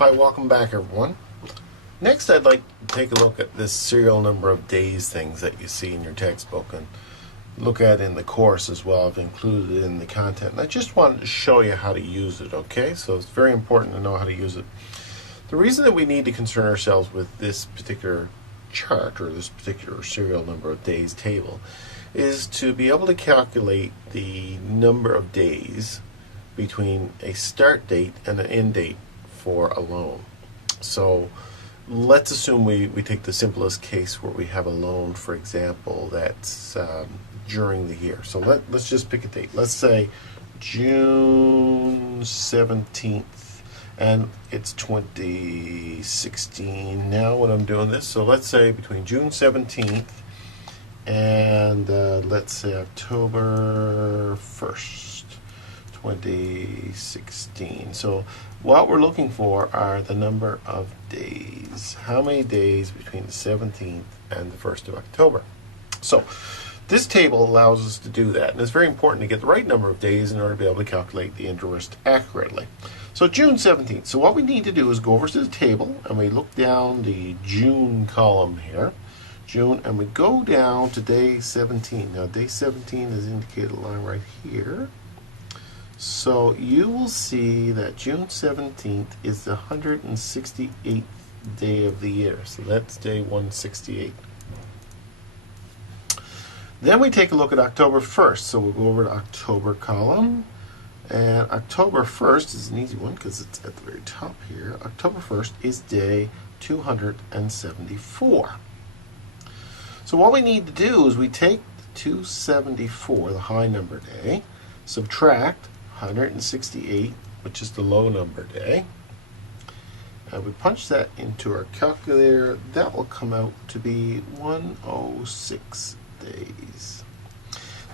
Hi, welcome back everyone. Next I'd like to take a look at this serial number of days things that you see in your textbook and look at in the course as well. I've included it in the content. And I just wanted to show you how to use it, okay? So it's very important to know how to use it. The reason that we need to concern ourselves with this particular chart or this particular serial number of days table is to be able to calculate the number of days between a start date and an end date for a loan. So let's assume we take the simplest case where we have a loan, for example, that's during the year. So let's just pick a date. Let's say June 17th, and it's 2016 now when I'm doing this. So let's say between June 17th and let's say October 1st. 2016. So what we're looking for are the number of days. How many days between the 17th and the 1st of October? So this table allows us to do that, and it's very important to get the right number of days in order to be able to calculate the interest accurately. So June 17th. So what we need to do is go over to the table and we look down the June column here. June, and we go down to day 17. Now day 17 is indicated line right here. So you will see that June 17th is the 168th day of the year. So that's day 168. Then we take a look at October 1st. So we'll go over to October column. And October 1st is an easy one because it's at the very top here. October 1st is day 274. So what we need to do is we take 274, the high number day, subtract 168, which is the low number day, and we punch that into our calculator. That will come out to be 106 days.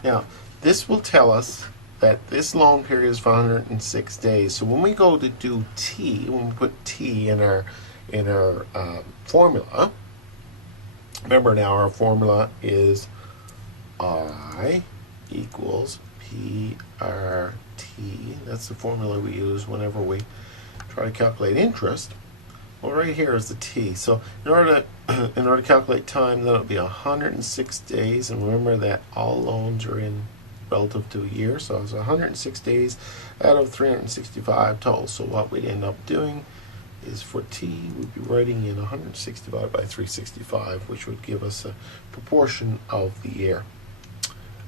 Now this will tell us that this loan period is 106 days. So when we go to do T, when we put T in our formula, remember now our formula is I equals PRT. That's the formula we use whenever we try to calculate interest. Well, right here is the T. So in order to calculate time, that'll be 106 days. And remember that all loans are in relative to a year. So it's 106 days out of 365 total. So what we'd end up doing is for T, we'd be writing in 106 divided by 365, which would give us a proportion of the year.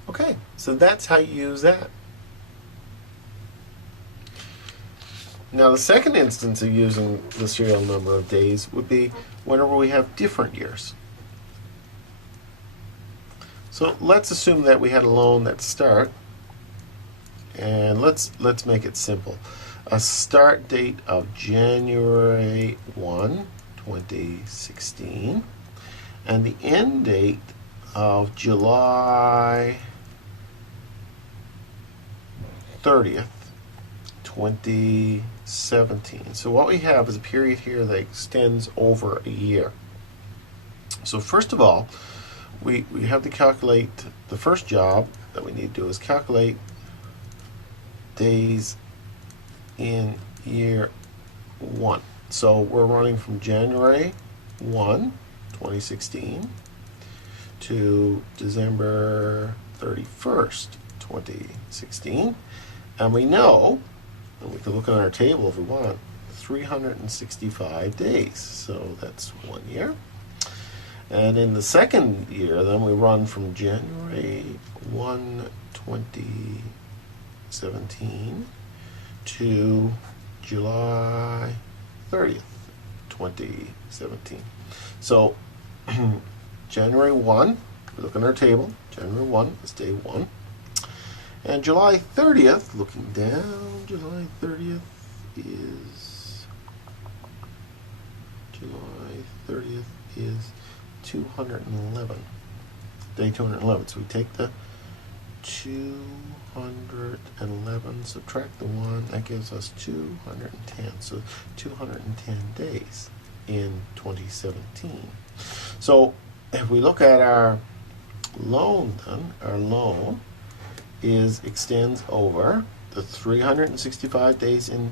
Okay, so that's how you use that. Now the second instance of using the serial number of days would be whenever we have different years. So let's assume that we had a loan that start, and let's make it simple. A start date of January 1, 2016, and the end date of July 30th, 2017. So what we have is a period here that extends over a year. So first of all, we have to calculate, the first job that we need to do is calculate days in year 1. So we're running from January 1, 2016 to December 31st, 2016. And we know, and we can look on our table if we want, 365 days. So that's 1 year. And in the second year, then we run from January 1, 2017 to July 30th, 2017. So January 1, we look on our table, January 1 is day 1. And July 30th, looking down, July 30th is 211, day 211. So we take the 211, subtract the 1, that gives us 210. So 210 days in 2017. So if we look at our loan then, our loan extends over the 365 days in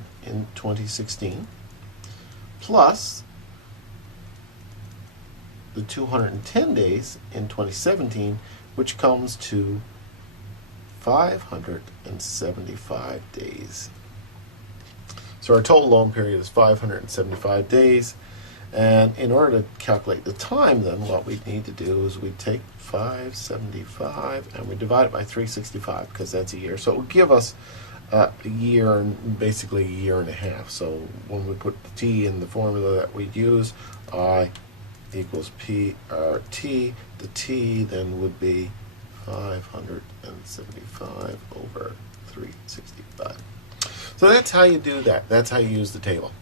2016 plus the 210 days in 2017, which comes to 575 days. So our total loan period is 575 days. And in order to calculate the time, then, what we need to do is we take 575 and we divide it by 365, because that's a year. So it will give us a year, and basically a year and a half. So when we put the t in the formula that we'd use, I equals p or t, the t then would be 575 over 365. So that's how you do that. That's how you use the table.